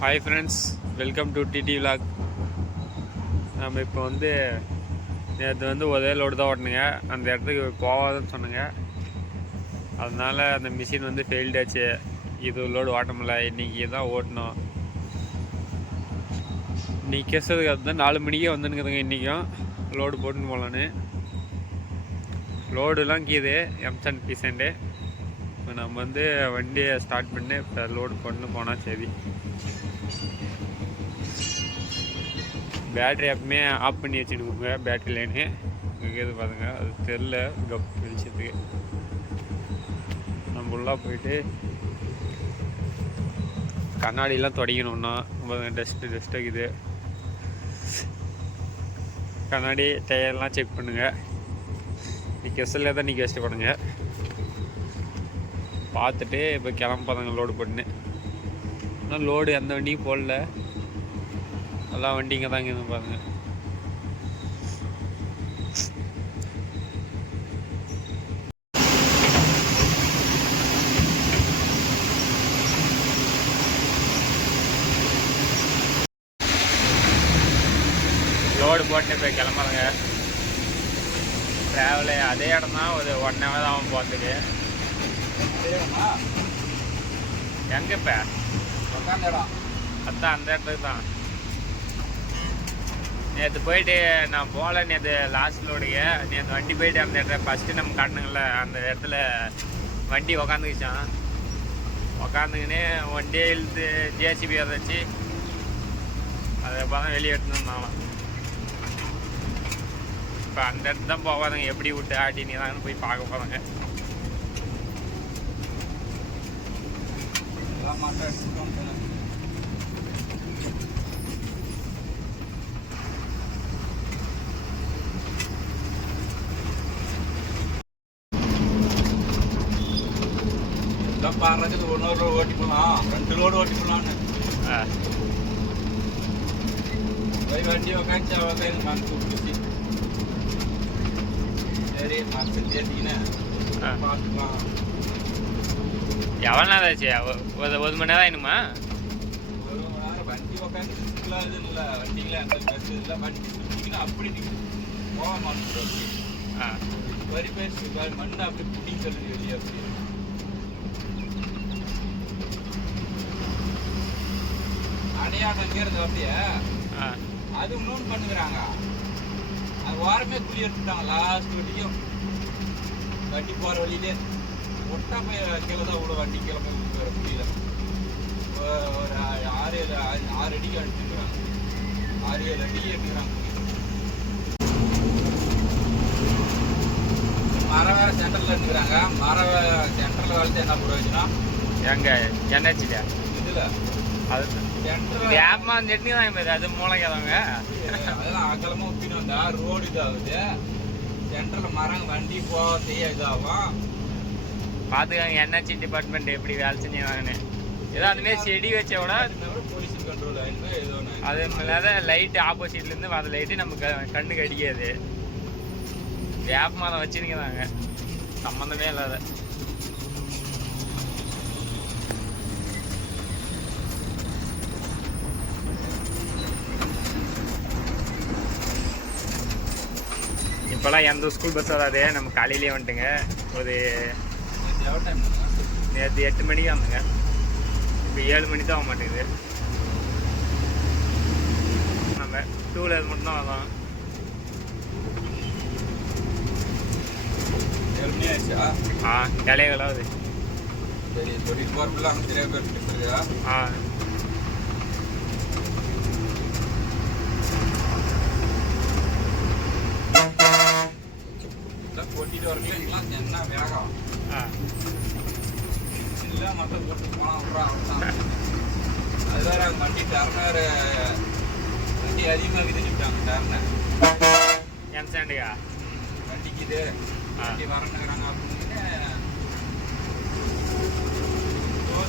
Hi friends, welcome to DD vlog. நம்ம இப்போ நேற்று ஒரே லோடு தான் ஓட்டணுங்க. அந்த இடத்துக்கு போகாதுன்னு சொன்னேங்க. அதனால் அந்த மிஷின் ஃபெயில்டு ஆச்சு. இது லோடு ஓட்ட முடியல. இன்றைக்கி தான் ஓட்டணும். இன்றைக்கி கேசதுக்கு அதுதான் 4 மணிக்கே வந்துனுக்குதுங்க. இன்றைக்கும் லோடு போட்டுன்னு போகலான்னு. லோடுலாம் கீது எம்சன் பீசண்ட்டு. இப்போ நம்ம வண்டியை ஸ்டார்ட் பண்ணி இப்போ லோடு கொண்டு போனால் சரி. பேட்ரி எப்பவுமே ஆஃப் பண்ணி வச்சுடுங்க. பேட்ரி லைனு இங்கே பாருங்க, அது தெரில கப் வெளிச்சத்துக்கு. நம்ம உள்ளே போயிட்டு கண்ணாடிலாம் தொடங்கணுன்னா டஸ்ட்டு இருக்குது. கண்ணாடி டயர்லாம் செக் பண்ணுங்கள். இன்றைக்கி எஸ்எல்லே தான் இன்றைக்கி வச்சுட்டு போடுங்க. பார்த்துட்டு இப்போ கிளம்பாதாங்க லோடு போட்டுன்னு. ஆனால் லோடு எந்த வண்டியும் போடல. எல்லா வண்டிங்க தாங்க இருந்து பாருங்க. லோடு போட்டு இப்போ கிளம்புறங்க. ட்ராவலு அதே இடம் தான், ஒரு 1 hour தான் ஆகும் போகிறதுக்கு. எங்கே இப்போ அதான் அந்த இடத்துக்கு தான் நேற்று போயிட்டு நான் போகல. நேற்று லாஸ்ட் லோடுங்க. நேற்று வண்டி போயிட்டு அந்த இடத்துல ஃபஸ்ட்டு நம்ம காட்டணுங்கள, அந்த இடத்துல வண்டி உக்காந்துக்கிச்சான். உக்காந்துக்கின்னு வண்டியை இழுத்து ஜேசிபி வச்சு அதை பார்த்தா வெளியே எடுத்துனாலும். இப்போ அந்த இடத்து தான் போகாதுங்க. எப்படி விட்டு ஆட்டினி தாங்கன்னு போய் பார்க்க போகிறாங்க. பாடுறது 1 லோடு ஓட்டி போகலாம், 2 லோடு ஓட்டி போகலான்னு போய் வண்டி உக்காந்து மனசு கூப்பிடுச்சு. சரி மனசு தேர்த்திக்கினேன் பார்த்துக்கலாம். எவ்வளோ நேரம் ஆச்சு? ஒரு மணி நேரம் ஆயிடுமா? 1 மணி நேரம் வண்டி உக்காந்து இது இல்லை. வண்டிங்களே அந்த பஸ் இல்லை. வண்டி சுற்றிக்கினா அப்படி போக மாட்டேன். வரி பேசி மண்ணு அப்படி புட்டிங் சொல்லுது வெளியே. அப்படி அடையாளம் கேறது அப்படியே அது இன்னொன்று பண்ணுறாங்க. அது வாரமே குழி எடுத்துட்டாங்க. லாஸ்ட் வண்டியும் வண்டி போகிற வழியிலே ஒட்டா போய் கீழே தான் விட. வண்டி கீழே போய் விட்டுற குழியில ஒரு 6 அடிக்கு அடிச்சுக்கிறாங்க. 6-7 அடிக்கு எடுத்துக்கிறாங்க. மரவை சென்டரில் எடுத்துக்கிறாங்க. மரவை சென்டரில் வளர்த்து என்ன பிரயோஜனம்? எங்க என்னாச்சுல இதில் அது வியாபமா நெட்னி தான் அது மூளைக்காதவங்க. அதெல்லாம் அகலமாக ஒப்பின்னு வந்தா ரோடு இதாகுது. சென்டரில் மரம் வண்டி போக செய்ய இதாகும். பார்த்துக்காங்க என்ஹெச்சி டிபார்ட்மெண்ட் எப்படி வேலை செஞ்சாங்கன்னு. ஏதோ அதுமாரி செடி வச்ச விட பொல்யூஷன் கண்ட்ரோல் ஆகிட்டு ஏதோ அது இல்லாத லைட்டு ஆப்போசிட்லேருந்து வர லைட்டு நமக்கு கண்ணுக்கு அடிக்காது. வியாபமாக தான் வச்சுருக்கிறாங்க, சம்மந்தமே இல்லாத. இப்போலாம் எந்த ஸ்கூல் பஸ் வராது. நம்ம காலையிலேயே வந்துட்டுங்க. ஒரு நேற்று 8 மணிக்கு வந்தங்க. இப்போ 7 மணி தான் ஆக மாட்டேங்குது. நம்ம 2 வீலர் மட்டும்தான் வரோம். 7 மணி ஆயிடுச்சா? வேலைகளாவது சரி. தொழில் போகிறப்பெல்லாம் அங்கே நிறைய பேர் இருக்குதா? போட்டிட்டு வரல. இதெல்லாம் என்ன வேகம் இல்லை. மற்ற போட்டு போனால் விட்றான். அது வேற வண்டி டர்னர் வண்டி அதிகமாக விதிச்சுட்டாங்க. டர்னர் என் சாண்டியா வண்டிக்கு இது வண்டி வரணுங்கிறாங்க. அப்படின்னு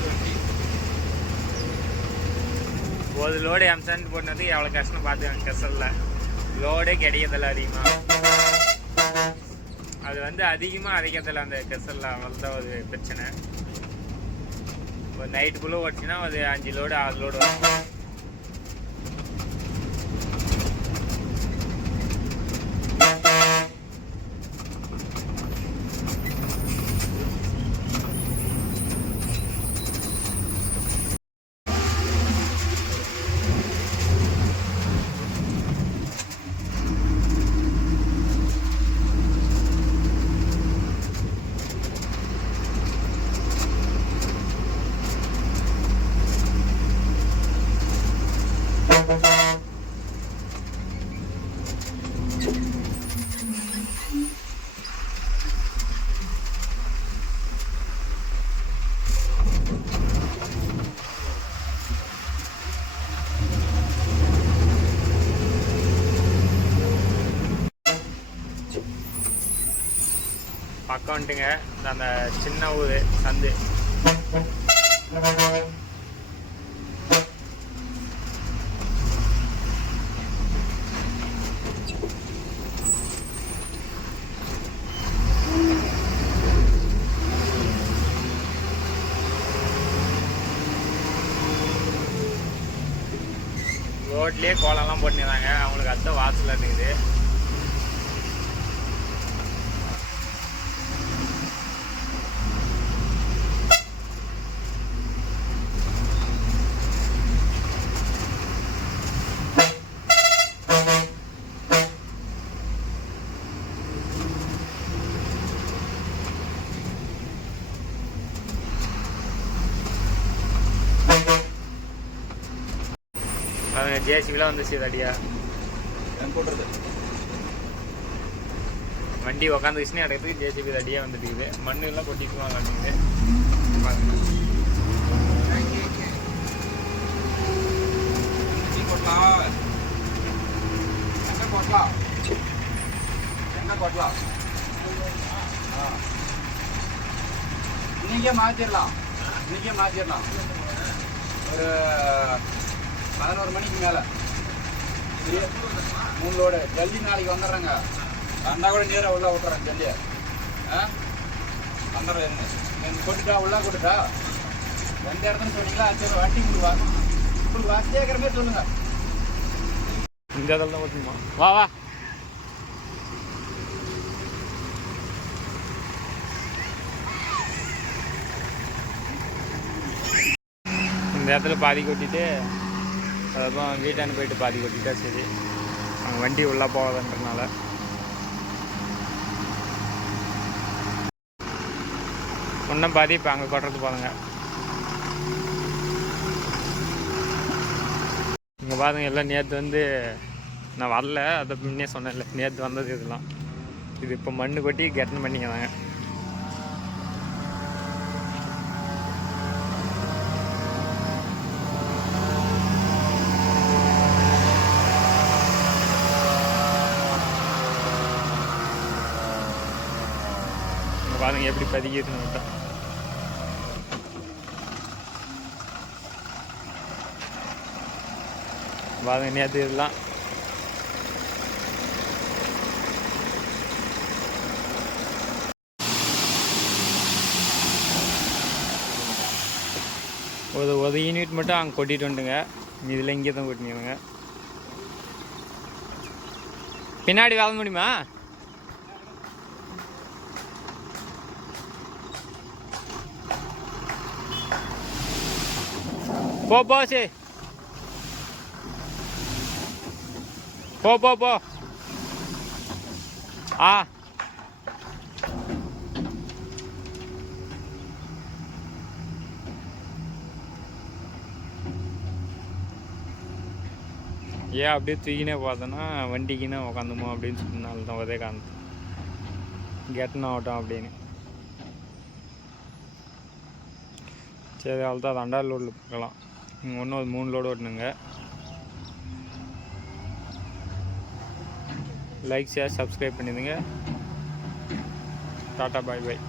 வண்டி ஒரு லோடு எம்சாண்ட் போட்டது எவ்வளோ கஷ்டம் பார்த்துக்காங்க. கெசலில் லோடே கிடைக்கிறதில்ல அதிகமாக. அது அதிகமாக அரைக்கிறதில்ல அந்த கெசலில். அவள் தான் ஒரு பிரச்சனை. ஒரு நைட்டுக்குள்ளே ஓடிச்சுன்னா ஒரு 5 லோடு 6 லோடு வரும். பக்கம் வந்துட்டுங்க அந்த சின்ன ஊர் சந்து. ரோட்லேயே கோலம்லாம் போட்டுருந்தாங்க. அவங்களுக்கு அடுத்த வாசல் இருக்குது. ஜேசிபிலாம் வந்துச்சு தடியா போட்டுறது. வண்டி உக்காந்துச்சுன்னு இடத்துக்கு ஜேசிபி தடியாக வந்துட்டுக்குது. மண்ணு எல்லாம் கொட்டிக்குவாங்க அப்படிங்குது. இன்னைக்கே மாற்றிடலாம். ஒரு 11 மணிக்கு மேலே 3 லோடு ஜல்லி நாளைக்கு வந்துடுறேங்க. வந்தால் கூட நேராக உள்ளே விட்டுறேன் ஜல்லியை. வந்துடுறேன். கொட்டுட்டா உள்ளே கொட்டுட்டா எந்த இடத்துன்னு சொன்னீங்களா? சரி வண்டி உங்களுக்கு வசதியாக இருக்கிற மாதிரி சொல்லுங்க. இந்த இடத்துல தான் ஓட்டுமா? வா வா. இந்த இடத்துல பாதி கொட்டிட்டு அதுக்கப்புறம் வீட்டாண்டு போயிட்டு பாதி கொட்டிட்டா சரி. அங்கே வண்டி உள்ளே போகாதுன்றனால ஒன்றும் பாதி இப்போ அங்கே கொட்டுறது போதுங்க. இங்கே பாருங்க எல்லாம் நேற்று வந்து நான் வரல, அதை முன்னே சொன்னேன்ல நேற்று வந்தது. இதெல்லாம் இது இப்போ மண்ணு கொட்டி கெட்டன் பண்ணிக்கிறாங்க. பாருங்க எப்படி பதிக்கிதுன்னு விட்டா. பாருங்க நேற்று இதெல்லாம் ஒரு யூனிட் மட்டும் அங்கே கொட்டிட்டு வந்துட்டுங்க. இதில் இங்கே தான் கொட்டினிங்க. பின்னாடி வாங்க முடியுமா? போ போ சரி போ போ போ. ஏன் அப்படியே தூக்கினே பார்த்தோன்னா வண்டிக்குன்னா உக்காந்துமோ அப்படின்னு சொன்னால தான் ஒரே காரணம் கெட்டணும் ஆகட்டும் அப்படின்னு. சரி அவ்வளோதான். அது 2 லோடில் பார்க்கலாம். நீங்கள் ஒன்றும் ஒரு 3 லோடு ஓட்டணுங்க. லைக் ஷேர் சப்ஸ்கிரைப் பண்ணிடுங்க. டாட்டா பாய் பாய்.